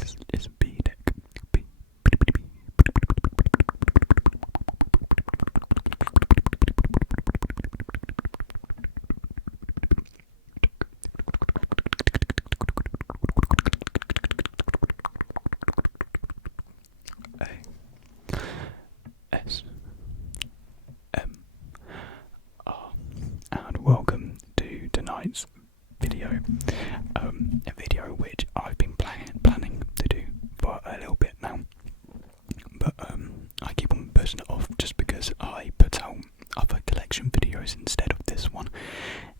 This is B deck. B. A-S-M-R, and welcome to tonight's video. A video which I've been planning to do for a little bit now, but I keep on pushing it off just because I put out other collection videos instead of this one,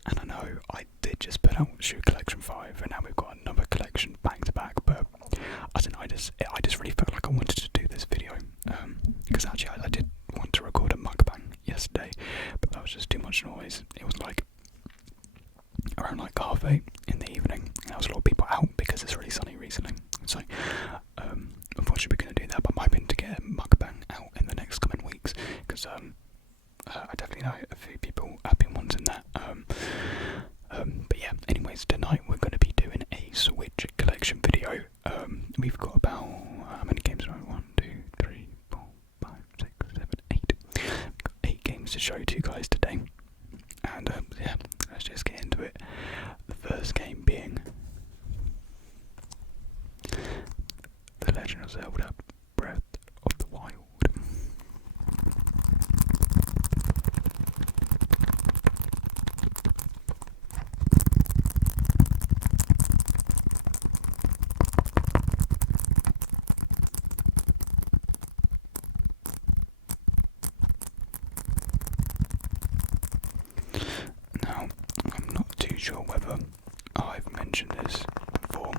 and I know I did just put out Shoe Collection 5, and now we've got another collection back to back. But I don't know, I just really felt like I wanted to do this video because actually I did want to record a mukbang yesterday, but that was just too much noise. It was like around like 8:30 in the evening, and there was a lot of people out because it's really sunny recently. So unfortunately we're going to do that, but I'm hoping to get a mukbang out in the next coming weeks because I definitely know a few people have been wanting that. But yeah, anyways, tonight we're going to be doing a Switch collection video. We've got about, how many games are we? 1, 2, 3, 4, 5, 6, 7, 8. We've got 8 games to show to you guys today. And yeah, let's just get into it. The first game being The Legend of Zelda Breath of the Wild. Now, I'm not too sure whether I've mentioned this before,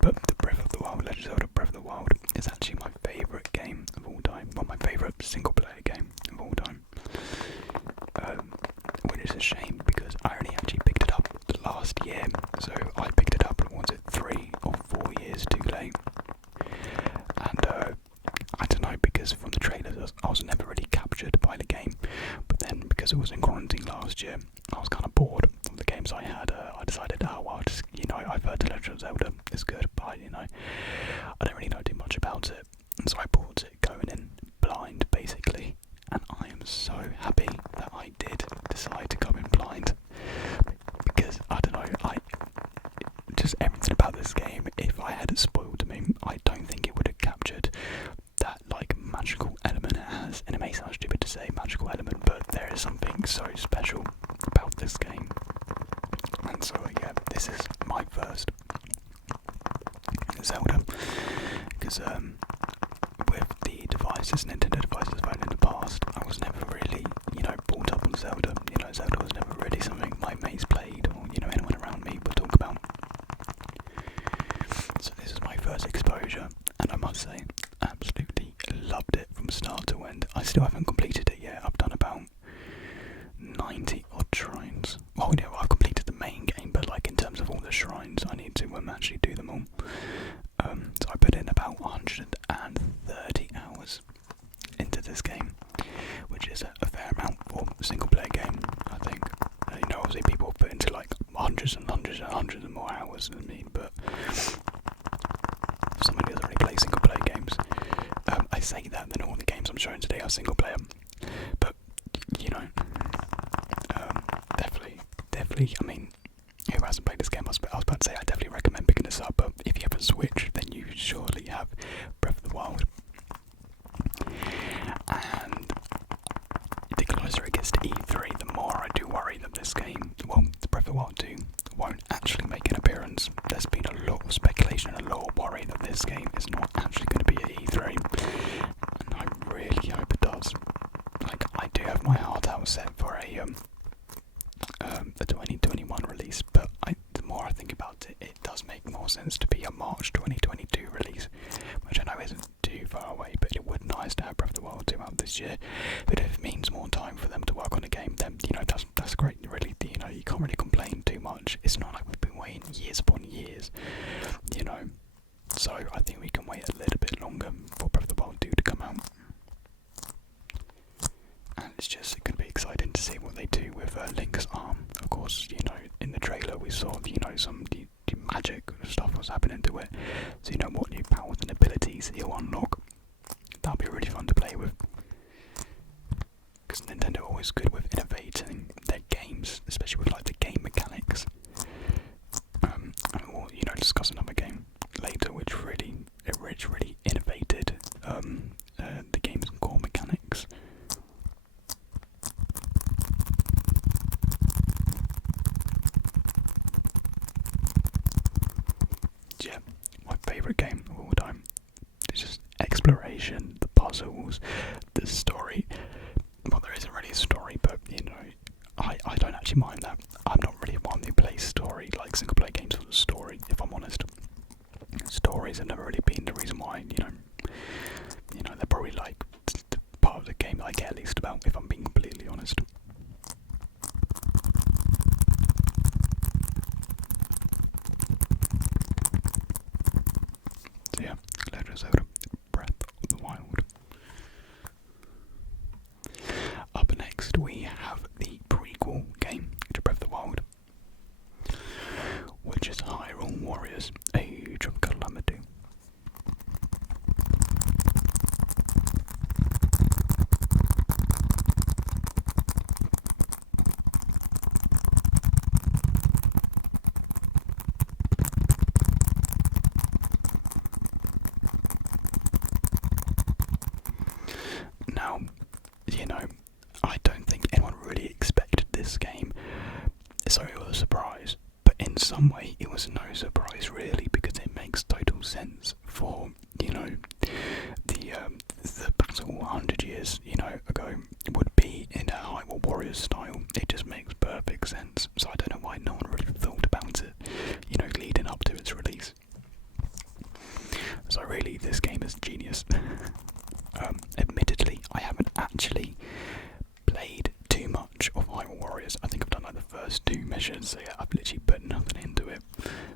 but the Breath of the Wild, Legend of Zelda Breath of the Wild is actually my favourite game of all time. Well, my favourite single player game of all time. Which is a shame because I only actually picked it up last year, so I picked it up, was it 3 or 4 years too late? And I don't know, because from the trailers I was never really captured by the game, but then because it was in quarantine last year, I was kind of bored of the games I had. I decided, well, just, I've heard The Legend of Zelda is good, but I don't really know too much about it, and so I bought it going in blind, basically, and I am so happy that I did decide to go in blind, because, I don't know, just everything about this game, if I had it spoiled to me, I don't think it would have captured that, magical element it has. And it may sound stupid to say magical element, but there is something so special about this game. And so, yeah, this is my first Zelda, because with the devices, Nintendo devices I've owned in the past, I was never really, brought up on Zelda. Zelda was never really something my mates played, or, anyone around me would talk about. So this is my first exposure, and I must say, absolutely loved it from start to end. I still haven't completed it yet. I've done about 90 odd shrines. Well, I've completed the main game, but in terms of all the shrines, I need to actually do them all. So I put in about 130 hours into this game, which is a fair amount for a single player game, I think. Obviously people put into hundreds and hundreds and hundreds of more hours than me, but somebody doesn't really play single player games. I say that, then all the games I'm showing today are single player, but definitely, I mean, who hasn't played this game? I was about to say I definitely recommend picking this up, but if you have a Switch, then you surely have Breath of the Wild. And the closer it gets to E3, the more I do worry that this game, well, Breath of the Wild 2, won't actually make an appearance. There's been a lot of speculation and a lot of worry that this game is not actually going to be at E3, and I really hope it does. I do have my heart out set for a 2021 release, but the more I think about it, it does make more sense to be a March 2022 release, which I know isn't too far away, but it would be nice to have Breath of the Wild 2 out this year. But if it means more time for them to work on a game, then that's great. Really, you can't really complain too much. It's not like we've been waiting years upon years, So I think we can wait a little bit longer for Breath of the Wild 2 to come out. And it's going to be exciting to see what they do with Link's arm. Of course, in the trailer we saw, some magic stuff was happening to it. So you know what new powers and abilities you'll unlock. That'll be really fun to play with. Because Nintendo are always good with innovating their games, especially with like the game mechanics. And we'll, you know, discuss another game later which really innovated the game's core mechanics. Yeah, my favourite game of all time. It's just exploration, the puzzles, the story. Well, there isn't really a story, but you know, I don't actually mind that. I'm not really one who plays story, like single player games for the story, if I'm honest. Stories have never really been the reason why, you know, they're probably like the part of the game that I care least about, if I'm being completely honest. So yeah, Legend of Zelda Breath of the Wild. Up next we have the prequel game to Breath of the Wild, which is Hyrule Warriors Age of Calamity. Now, you know, I don't think anyone really expected this game, so it was a surprise. But in some way, it was no surprise really, because it makes total sense for, you know, the battle 100 years, you know, ago would be in a Hyrule Warriors style. It just makes perfect sense. So I don't know why no one really thought about it, you know, leading up to its release. So really, this game is genius. Admittedly, I haven't actually played too much of Hyrule Warriors. I think I've done like the first 2 missions, so yeah, I've literally put nothing into it.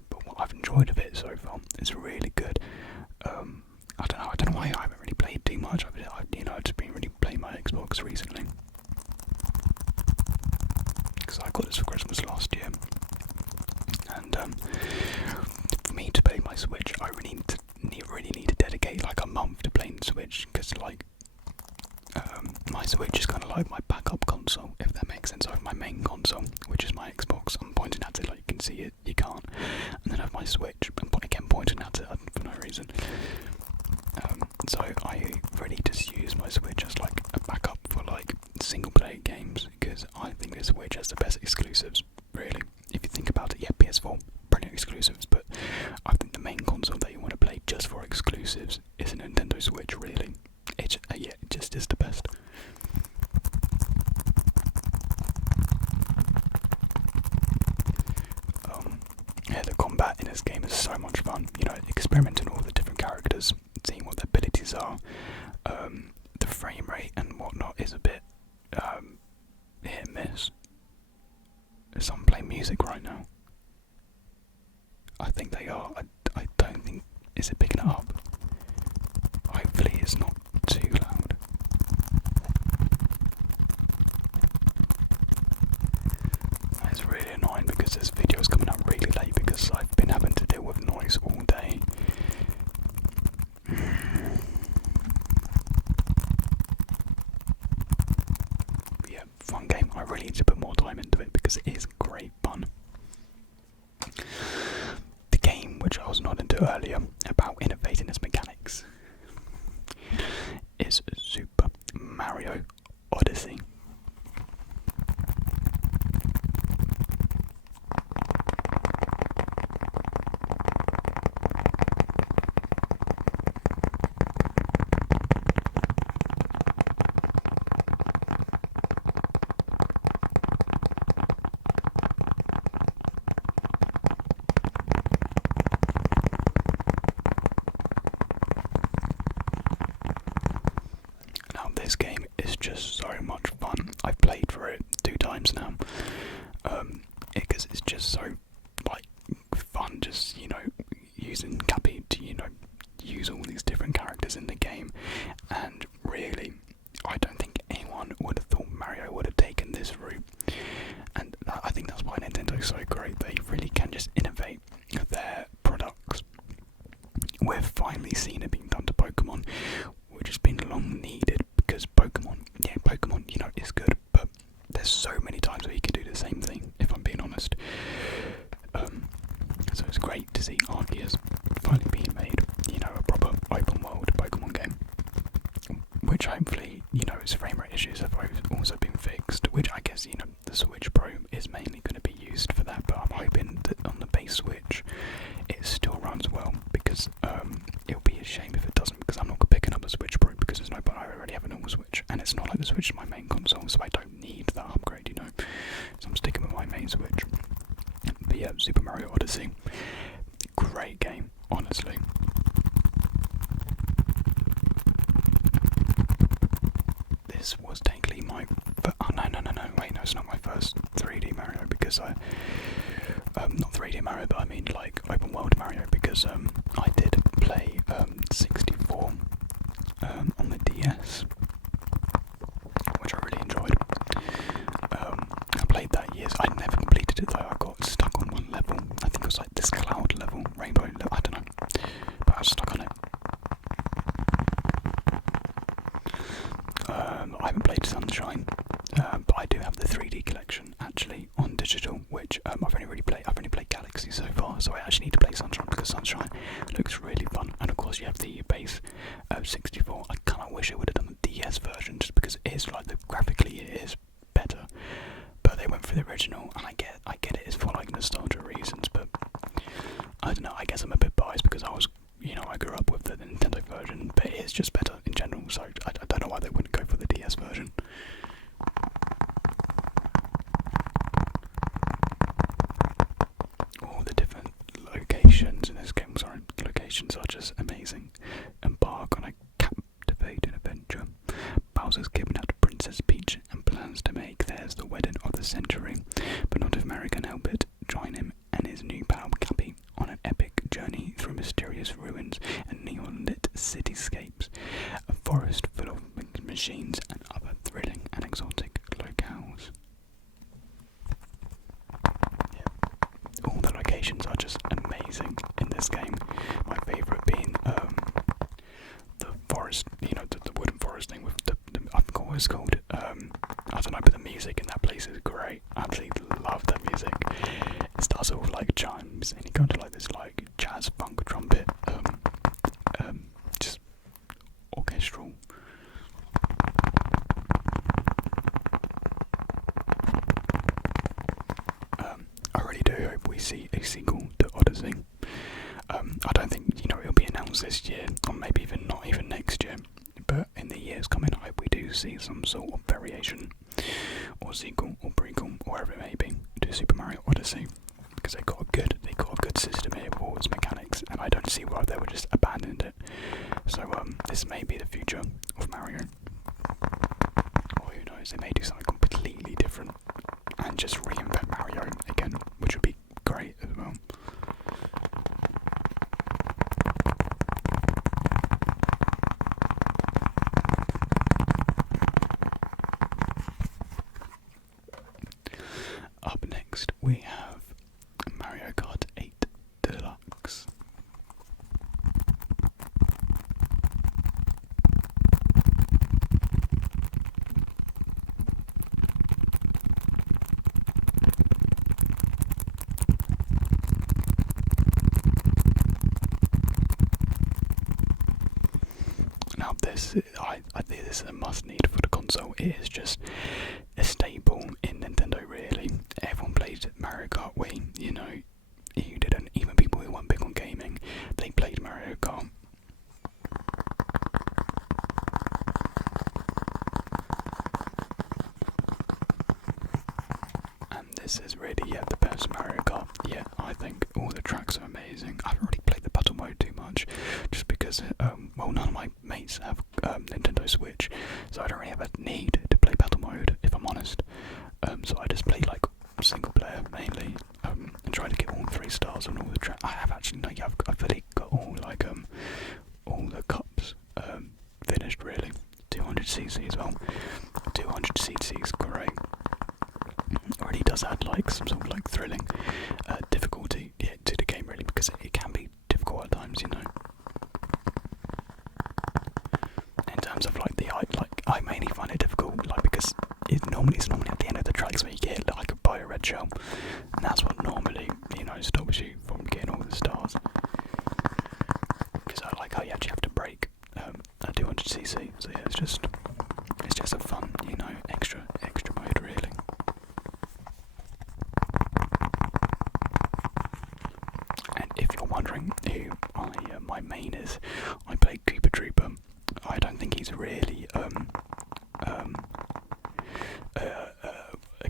But what I've enjoyed of it so far is really good. I don't know why I haven't really played too much. I've just been really playing my Xbox recently. Because I got this for Christmas last year. And for me to play my Switch, I really need to dedicate like a month to playing Switch, because like my Switch is kind of like my backup console, if that makes sense. I have my main console, which is my Xbox. I'm pointing at it like you can see it, you can't. And then I have my Switch, and again pointing at it for no reason. So I really just use my Switch as like a backup for like single player games, because I think the Switch has the best exclusives, really. If you think about it, yeah, PS4, brilliant exclusives, but I think the main console that you want to play just for exclusives is a Nintendo Switch, really. It's yeah, it just is the best. Yeah, the combat in this game is so much fun. You know, experimenting with all the different characters, seeing what their abilities are. The frame rate and whatnot is a bit hit and miss. Is someone playing music right now? I think they are. I don't think. Is it picking it up? Hopefully it's not too loud. It's really annoying because this video is coming out really late because I've been having to deal with noise all day. But yeah, fun game. I really need to put more time into it because it is great fun. The game, which I was not into earlier, about innovating its mechanics, is Super Mario Odyssey. This game is just so much fun. I've played for it 2 times now, because it's just so like fun. Just, you know, using Cappy to, you know, use all these different characters in the game, and really, I don't think anyone would have thought Mario would have taken this route. And I think that's why Nintendo's so great. They really can just innovate their we've finally seen it being done to Pokemon, which has been long needed because Pokemon, you know, is good, but there's so many times where you can do the same thing, if I'm being honest. So it's great to see Arceus finally being made, you know, a proper open world Pokemon game, which hopefully, you know, its frame rate issues have also been fixed, which I guess, you know, the Switch Pro is mainly going to be used for that, but I'm hoping that on the base Switch it still runs well, because it'll be a shame if it doesn't, because I'm not picking up a Switch Pro because there's no point. I already have a normal Switch, and it's not like the Switch is my main console, so I don't need that upgrade, you know, so I'm sticking with my main Switch. But yeah, Super Mario Odyssey, great game, honestly. This was technically my wait, no, it's not my first 3D Mario, because not 3D Mario, but I mean like open world Mario, because I did play 64 on the DS, which I really enjoyed. I played that years. I never completed it though. I got stuck on one level. I think it was like this cloud level, rainbow level, I don't know, but I was stuck on it. I haven't played Sunshine, but I do have the 3D collection actually on digital, which I've only played Galaxy so far, so I actually need to play Sunshine, because Sunshine looks really fun. And of course you have the base 64. I kind of wish it would have done the DS version, just because it is like graphically it is better, but they went for the original, and I get it, it's for like nostalgia reasons, but I don't know, I guess I'm a bit biased because I grew up with the Nintendo version, but it is just better in general, so I don't know why they wouldn't go for the DS version. All the different locations in this game, locations are just amazing. Embark on a captivating adventure. Bowser's kidnapped Princess Peach and plans to make theirs the wedding of the century, but not if Mario can help it. Join him and his new pal Cappy on an epic journey through mysterious ruins and neon-lit cityscapes, a forest full of machines and other thrilling and exotic locales. Yeah. All the locations are just amazing in this game. My favourite being the forest, you know, the wooden forest thing with I forgot what it's called. I don't know, but the music in that place is great. I absolutely love that music. It starts off with like chimes, and you go into like this like jazz funk trumpet, just orchestral. I really do hope we see a sequel to Odyssey. I don't think, you know, it'll be announced this year, or maybe even not even next year, but in the years coming, I hope we do see some sort of variation, or sequel, or prequel, or whatever it may be, to Super Mario Odyssey, because they got a good system here with all its mechanics, and I don't see why they would just abandoned it. So this may be the future of Mario, or who knows, they may do something completely different and just reinvent Mario again, which would be great as well. Up next we have Mario Kart 8 Deluxe. Now I think this is a must need for the console. It is just a staple in Nintendo really. Everyone played Mario Kart Wii, you know, you didn't, even people who weren't big on gaming, they played Mario Kart. And this is really, the best Mario Kart. Yeah, I think all the tracks are amazing. I haven't really played the battle mode too much, just because, none of my mates have Nintendo Switch, so I don't really have a need to play battle mode, if I'm honest. So I just play like single player mainly, and try to get all 3 stars on all the tracks. I have actually, I've fully got all all the cups finished really. 200cc as well. 200cc is great. It really does add like some sort of like thrilling difficulty to the game really, because it can be difficult at times, you know. wondering who my main is, I play Cooper Trooper. I don't think he's really a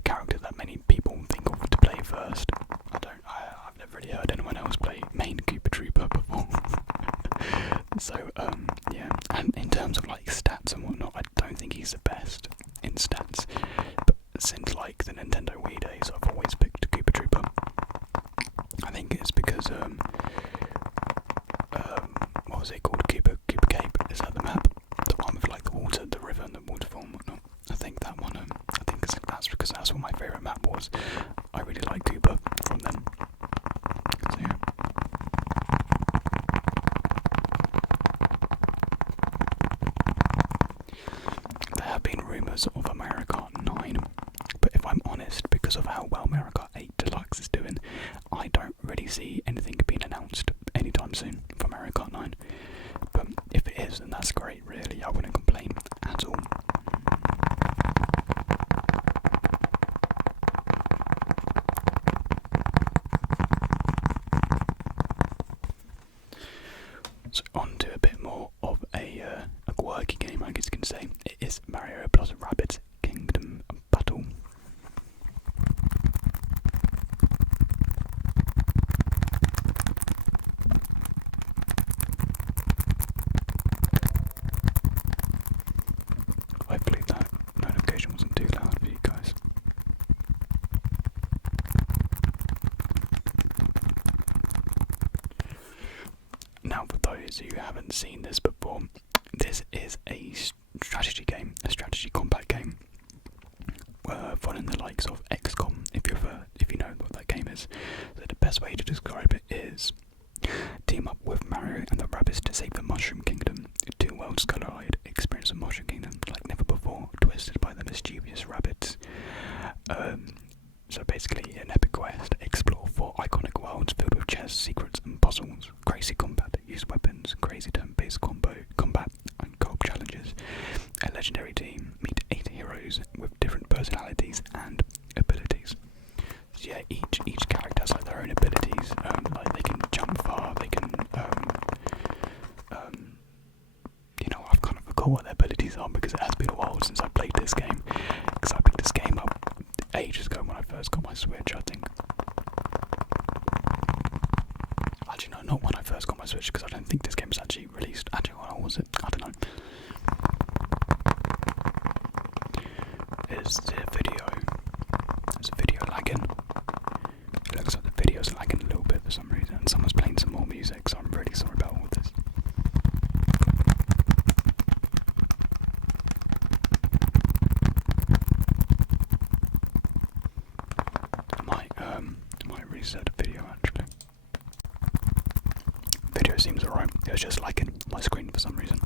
character that many people think of to play first. I've never really heard anyone else play main Cooper Trooper before. So yeah, and in terms of like stats and whatnot, I don't think he's the best in stats. But since like the Nintendo Wii days, I've always picked Cooper Trooper. I think it's because what was it called? Cooper Cape. Is that the map? The one with like the water, the river, and the waterfall and whatnot. I think that one. I think that's because that's what my favourite map was. I really like Cooper from them. So yeah. There have been rumours of a Mario Kart 9, but if I'm honest, because of how well Mario Kart 8 Deluxe is doing, I don't really see anything being announced anytime soon for Mario Kart 9. But if it is, then that's great, really. I wouldn't complain at all. So on to a bit more of a quirky game, I guess you can say. It is Mario plus Rabbids Kingdom Battle. Hopefully that notification wasn't too loud for you guys. Now, for those who haven't seen this before, this is a strategy game, a strategy combat game, following the likes of XCOM. If you know what that game is, so the best way to describe it is team up with Mario and the Rabbids to save the Mushroom Kingdom. Two worlds collide, experience the Mushroom Kingdom like never before, twisted by the mischievous Rabbids. So basically, an epic quest, explore 4 iconic worlds filled with chess, secrets and puzzles, crazy combat, use weapons, crazy turn-based combat and co-op challenges. A legendary team, meet 8 heroes with different personalities and abilities. So yeah, each character has like their own abilities, like they can jump far, they can, I've kind of forgot what their abilities are because it has been a while since I played this game, because I picked this game up ages ago when I first got my Switch, I think. Actually, no, not when I first got my Switch, because I don't think this game was actually released. Actually, when was it? I don't know. Is the video lagging? It looks like the video's lagging a little bit for some reason, and someone's playing some more music, so I'm really sorry about all this. I might reset the video actually. Video seems alright. It was just lagging my screen for some reason.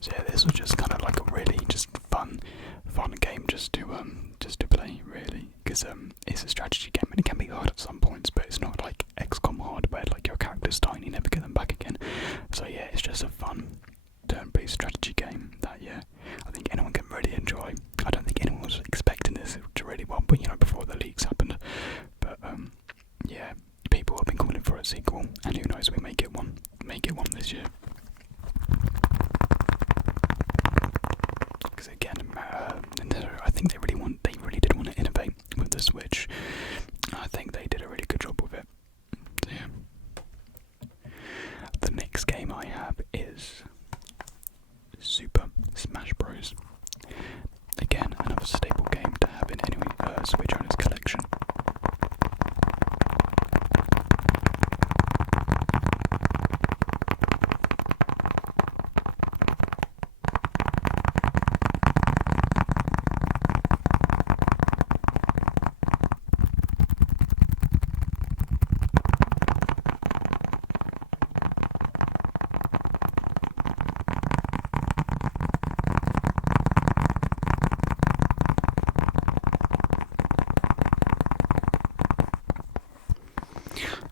So yeah, this was just kind of like a really just fun game just to play really, because it's a strategy game and it can be hard at some points, but it's not like XCOM hard where like your character's die and you never get them back again. So yeah, it's just a fun turn-based strategy game that I think anyone can really enjoy. I don't think anyone was expecting this to really well, but before the leaks happened. But yeah, people have been calling for a sequel, and who knows, we may get one this year. Because again, Nintendo, I think they really did want to innovate with the Switch. I think they did a really good job with it. So yeah. The next game I have is Super Smash Bros. Again, another staple game to have in any Switch owner's collection.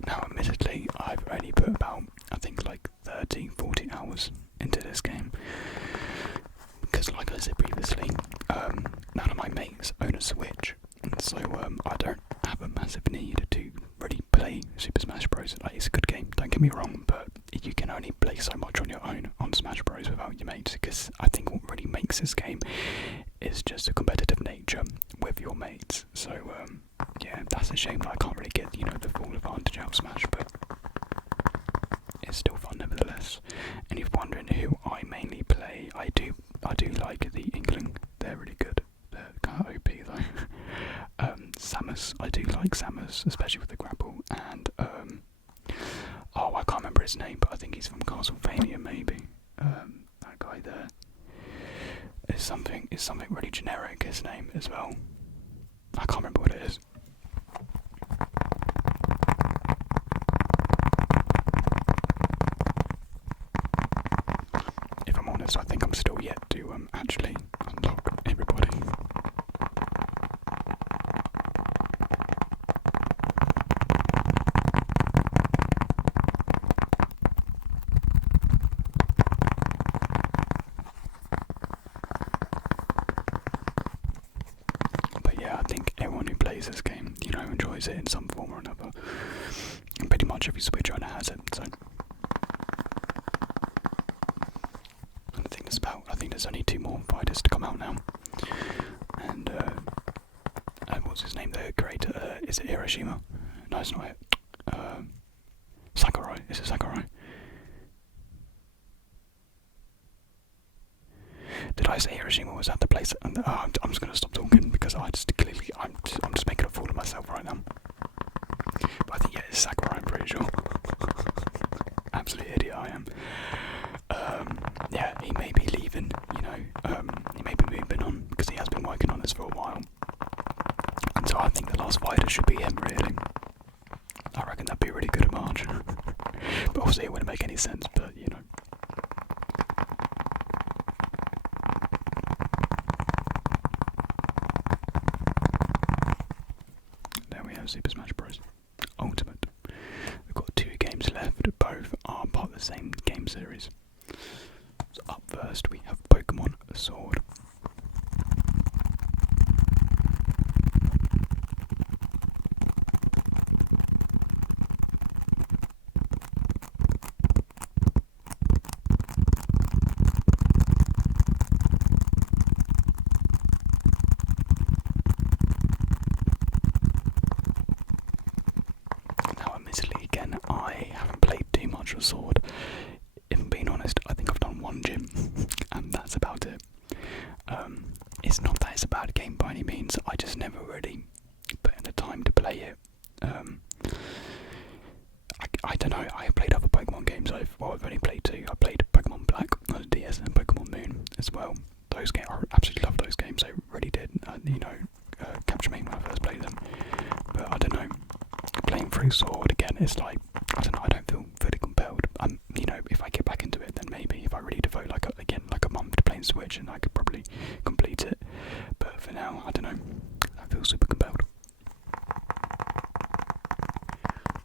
Now admittedly, I've only put about, I think like 30-40 hours into this game, because like I said previously, none of my mates own a Switch, so I don't have a massive me wrong, but you can only play so much on your own on Smash Bros without your mates, because I think what really makes this game is just a competitive nature with your mates. So yeah, that's a shame that I can't really get, you know, the full advantage out of Smash, but it's still fun nevertheless. And if you're wondering who I mainly play, I do like the Inkling. They're really good. They're kind of OP though. Samus, I do like Samus, especially with the grapple. And oh, I can't remember his name, but I think he's from Castlevania maybe. That guy there. It's something really generic, his name as well. I can't remember what it is. If I'm honest, I think I'm still yet to actually unlock everybody. But yeah, I think everyone who plays this game, you know, enjoys it in some form or another. And pretty much every Switch owner has it, so. I think there's only 2 more fighters to come out now. And what's his name? The creator, is it Hiroshima? No, it's not it. Sakurai. Is it Sakurai? Did I say Hiroshima was at the place? I'm just gonna stop talking because I'm just making a fool of myself right now. But I think yeah, it's Sakurai. I'm pretty sure. Absolute idiot I am. Yeah, he may be leaving, you know, he may be moving on, because he has been working on this for a while. And so I think the last fighter should be him, really. I reckon that'd be a really good homage. But obviously it wouldn't make any sense, but, you know. There we have Super Smash Bros. Ultimate. We've got 2 games left, both are part of the same game series. So up first we have Pokemon Sword. Now admittedly again, I haven't played too much of Sword. If I'm being honest, I think I've done 1 gym, and that's about it. It's not that it's a bad game by any means, I just never really put in the time to play it. I don't know, I played other Pokemon games, I've only played 2. I played Pokemon Black on the DS and Pokemon Moon as well. Those games, I absolutely love those games, they really did, you know, capture me when I first played them. But I don't know, playing through Sword again, it's like, I don't know, I don't feel fully compelled. You know, if I get back into it, then maybe if I really devote like a month to playing Switch, and I could probably complete it. But for now, I don't know, I feel super compelled.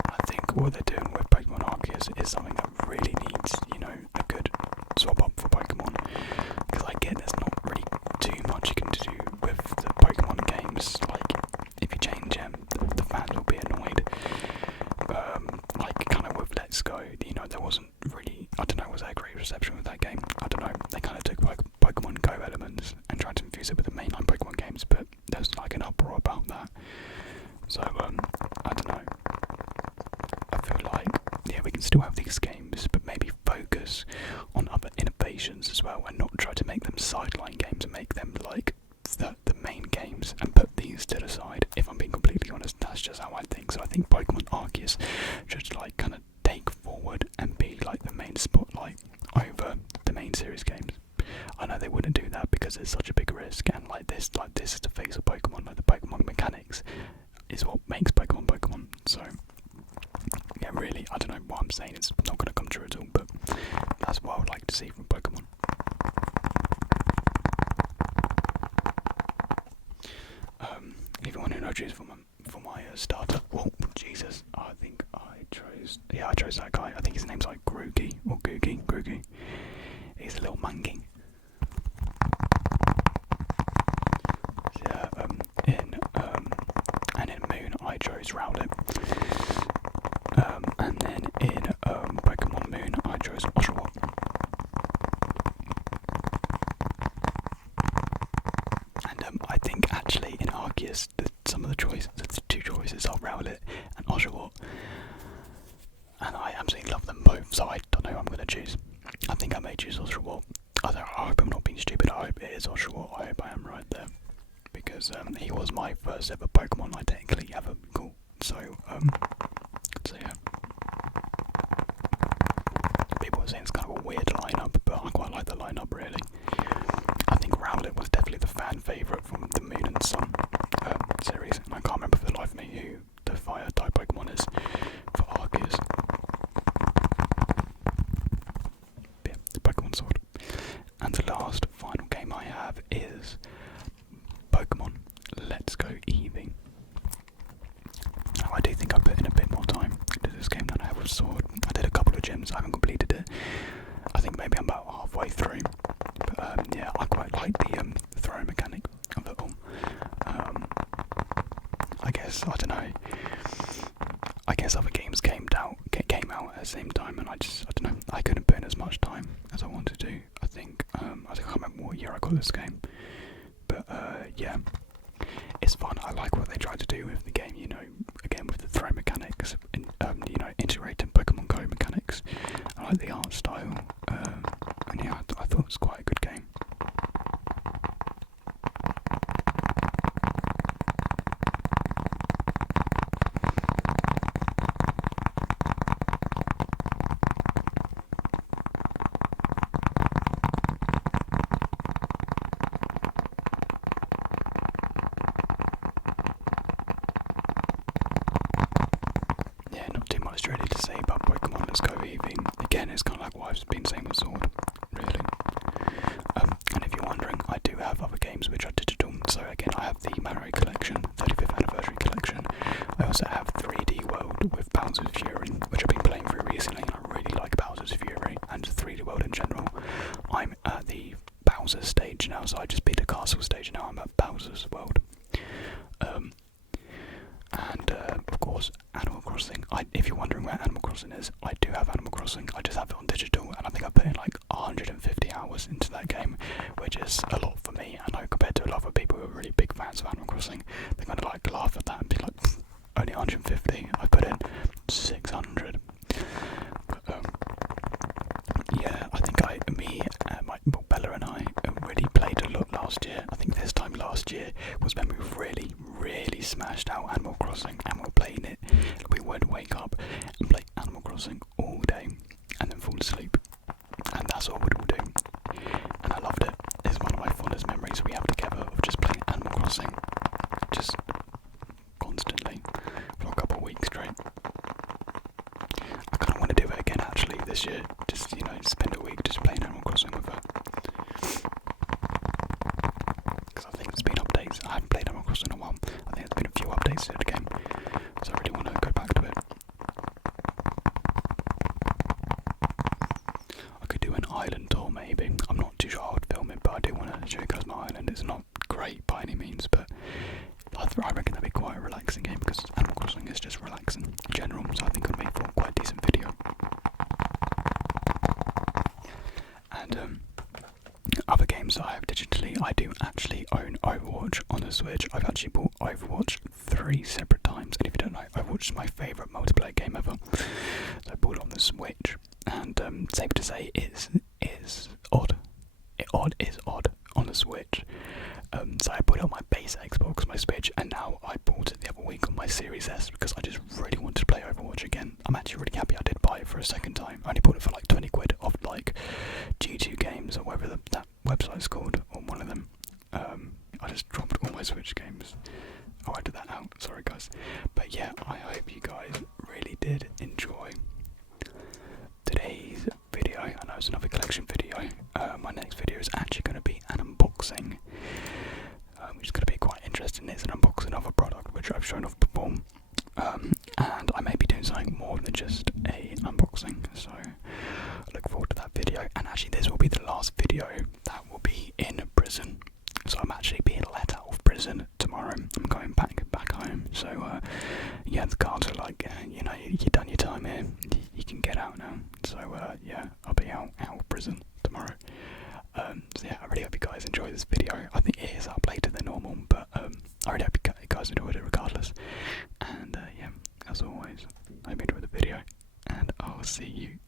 I think what they're doing with Pokemon Arceus is something that really needs, you know, a good swap up for Pokemon. Because I get there's not really too much you can do with the Pokemon games. Like, if you change them, the fans will be annoyed. Like, kind of with Let's Go, you know, there wasn't really, I don't know, was there a great reception with that game? I don't know, they kind of took Pokemon Go elements and tried to infuse it with the mainline Pokemon games, but there's like an uproar about that. So, I don't know. I feel like, yeah, we can still have these games, but maybe focus on other innovations as well, and not try to make them sideline games and make them like the main games and put these to the side. If I'm being completely honest, that's just how I think. So I think Pokemon Arceus should like kind of take forward and be like the main spotlight over the main series games. I know they wouldn't do that because it's such a big risk, and like this is the face of Pokemon. Like the Pokemon mechanics is what makes Pokemon Pokemon. So yeah, really, I don't know what I'm saying. It's not going to come true at all, but that's what I would like to see from Pokemon. If you want to know, choose for my starter. Oh Jesus, I think I chose that guy. I think his name's like Grookey or Googie. He's a little monkey. Yeah, and in Moon I chose Rowlet. And then in Rowlet and Oshawott, and I absolutely love them both. So I don't know who I'm going to choose. I think I may choose Oshawott. I hope I'm not being stupid. I hope it is Oshawott. I hope I am right there, because he was my first ever Pokemon I technically ever caught. So yeah. People were saying it's kind of a weird lineup, but I quite like the lineup really. I think Rowlet was definitely the fan favourite from the Moon and Sun series, and I can't remember for the life of me who the fire type Pokemon is for Arceus. Yeah, the Pokemon Sword. And the last final game I have is Pokemon Let's Go Eevee. Now I do think I put in a bit more time to this game than I have with Sword. I did a couple of gyms, I haven't completed it. I think maybe I'm about halfway through. But yeah, I quite like the throw mechanic of it all. I guess, I don't know. I guess other games came out at the same time, and I don't know. I couldn't put in as much time as I wanted to. I think I can't remember what year I got this game, but yeah, it's fun. I like what they tried to do with the game. You know, again with the throw mechanics, and you know, integrating Pokemon Go mechanics. I like the art style, and yeah, I thought it was quite a good game. Yeah, not too much really to say about Pokemon Let's Go Eevee. Again, it's kind of like what I've been saying with Sword, really. And if you're wondering, I do have other games which are digital. So again, I have the Mario Collection, 35th Anniversary Collection. I also have 3D World with Bowser's Fury, which I've been playing through recently, and I really like Bowser's Fury and 3D World in general. I'm at the Bowser stage now, so I just beat the castle stage now. I'm at Bowser's World. And of course, Animal Crossing. If you're wondering where Animal Crossing is, I do have Animal Crossing. I just have it on digital, and I think I put in like 150 hours into that game, which is a lot for me. I know compared to a lot of people who are really big fans of Animal Crossing, they kind of like laugh at that and be like, only 150. I put in 600. But yeah, I think Bella and I really played a lot last year. I think this time last year was when we really smashed out Animal Crossing, and we were playing it. We would wake up and play Animal Crossing all day and then fall asleep, and that's all we would do. And I loved it. It's one of my fondest memories we have together of just playing Animal Crossing, just constantly for a couple of weeks straight. I kind of want to do it again actually this year. Just, you know, spend a week just playing Animal Crossing with her. Because I think there's been updates. I haven't played Animal Crossing in a while. I think there's been a few updates to the game, so I really want to go back to it. I could do an island tour maybe. I'm not too sure how I'd film it, but I do want to show you guys my island. It's not great by any means, but I reckon that'd be quite a relaxing game, because Animal Crossing is just relaxing in general, so I think it'll make for quite a decent video. And other games that I have digitally, I do actually own Overwatch on the Switch. I've actually bought Overwatch 3 separate times, and if you don't know, Overwatch is my favourite multiplayer game ever. So I bought it on the Switch, and safe to say it is odd. It is odd on the Switch. So I put it on my base Xbox, my Switch, and now I bought it the other week on my Series S because I just really wanted to play Overwatch again. I'm actually really happy I did buy it for a second time. I only bought it for like 20 quid off like G2 Games or whatever that website's called, or one of them. I just dropped all my Switch games. I'll edit that out, sorry guys. But yeah, I hope you guys really did enjoy today's video. I know it's another collection video. My next video is actually going to be an unboxing, which is going to be quite interesting. It's an unboxing of a product which I've shown off before, and I may be doing something more than just an unboxing, so I look forward to that video. And actually this will be the last video that will be in prison, so I'm actually being let out of prison tomorrow. I'm going back home, so yeah, the guards are like, you know, you've done your time here, you can get out now. So yeah, I'll be out of prison tomorrow. So yeah, I really hope you guys enjoy this video. I think it is up later than normal, but I really hope you guys enjoyed it regardless. And yeah, see you